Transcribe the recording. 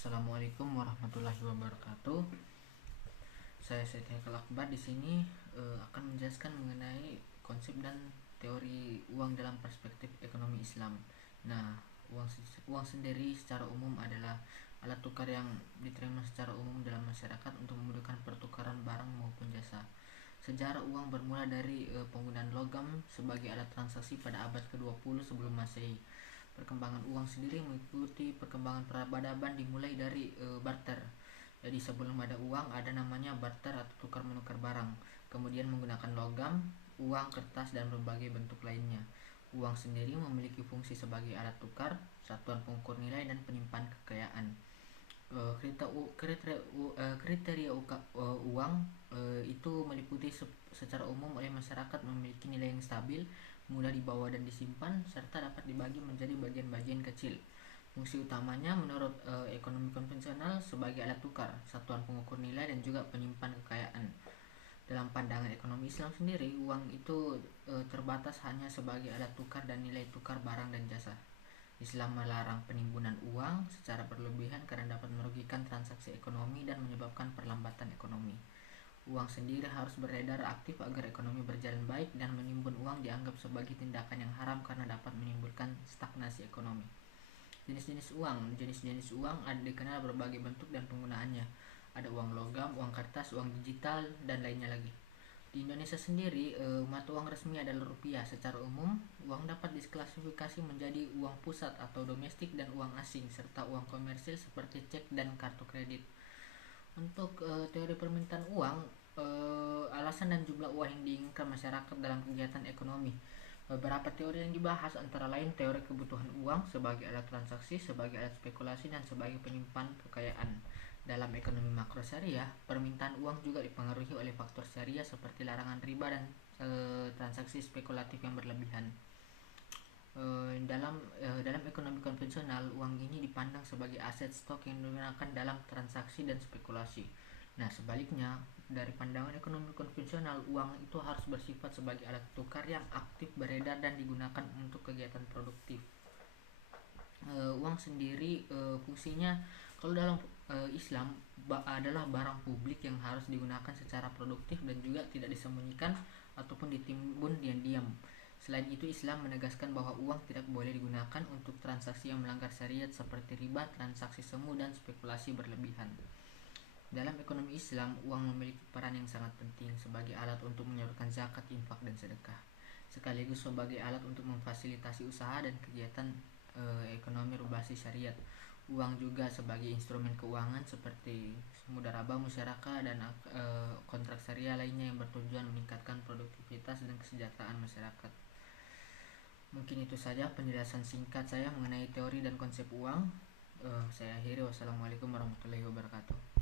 Assalamualaikum warahmatullahi wabarakatuh. Saya Syed Haikal Akbar di sini akan menjelaskan mengenai konsep dan teori uang dalam perspektif ekonomi Islam. Nah, uang sendiri secara umum adalah alat tukar yang diterima secara umum dalam masyarakat untuk memudahkan pertukaran barang maupun jasa. Sejarah uang bermula dari penggunaan logam sebagai alat transaksi pada abad ke-20 sebelum Masehi. Perkembangan uang sendiri mengikuti perkembangan peradaban dimulai dari barter. Jadi sebelum ada uang ada namanya barter atau tukar menukar barang. Kemudian menggunakan logam, uang, kertas dan berbagai bentuk lainnya. Uang sendiri memiliki fungsi sebagai alat tukar, satuan pengukur nilai dan penyimpan kekayaan. Kriteria uang itu meliputi secara umum oleh masyarakat memiliki nilai yang stabil, mudah dibawa dan disimpan, serta dapat dibagi menjadi bagian-bagian kecil. Fungsi utamanya menurut ekonomi konvensional sebagai alat tukar, satuan pengukur nilai dan juga penyimpan kekayaan. Dalam pandangan ekonomi Islam sendiri, uang itu terbatas hanya sebagai alat tukar dan nilai tukar barang dan jasa. Islam melarang penimbunan uang secara berlebihan karena dapat merugikan transaksi ekonomi dan menyebabkan perlambatan ekonomi. Uang sendiri harus beredar aktif agar ekonomi berjalan baik, dan menimbun uang dianggap sebagai tindakan yang haram karena dapat menimbulkan stagnasi ekonomi. Jenis-jenis uang ada dikenal berbagai bentuk dan penggunaannya. Ada uang logam, uang kertas, uang digital, dan lainnya lagi. Di Indonesia sendiri, mata uang resmi adalah rupiah. Secara umum, uang dapat diklasifikasi menjadi uang pusat atau domestik dan uang asing, serta uang komersil seperti cek dan kartu kredit. Untuk teori permintaan uang, alasan dan jumlah uang yang diinginkan masyarakat dalam kegiatan ekonomi. Beberapa teori yang dibahas antara lain teori kebutuhan uang sebagai alat transaksi, sebagai alat spekulasi, dan sebagai penyimpan kekayaan. Dalam ekonomi makro syariah, permintaan uang juga dipengaruhi oleh faktor syariah seperti larangan riba dan transaksi spekulatif yang berlebihan. Dalam ekonomi konvensional, uang ini dipandang sebagai aset stok yang digunakan dalam transaksi dan spekulasi. Nah, sebaliknya, dari pandangan ekonomi konvensional, uang itu harus bersifat sebagai alat tukar yang aktif beredar dan digunakan untuk kegiatan produktif. Uang sendiri fungsinya kalau dalam Islam adalah barang publik yang harus digunakan secara produktif dan juga tidak disembunyikan ataupun ditimbun diam-diam. Selain itu, Islam menegaskan bahwa uang tidak boleh digunakan untuk transaksi yang melanggar syariat seperti riba, transaksi semu, dan spekulasi berlebihan. Dalam ekonomi Islam, uang memiliki peran yang sangat penting sebagai alat untuk menyalurkan zakat, infak, dan sedekah, sekaligus sebagai alat untuk memfasilitasi usaha dan kegiatan ekonomi berbasis syariat. Uang juga sebagai instrumen keuangan seperti mudharabah musyarakah dan kontrak syariah lainnya yang bertujuan meningkatkan produktivitas dan kesejahteraan masyarakat. Mungkin itu saja penjelasan singkat saya mengenai teori dan konsep uang. Saya akhiri. Wassalamualaikum warahmatullahi wabarakatuh.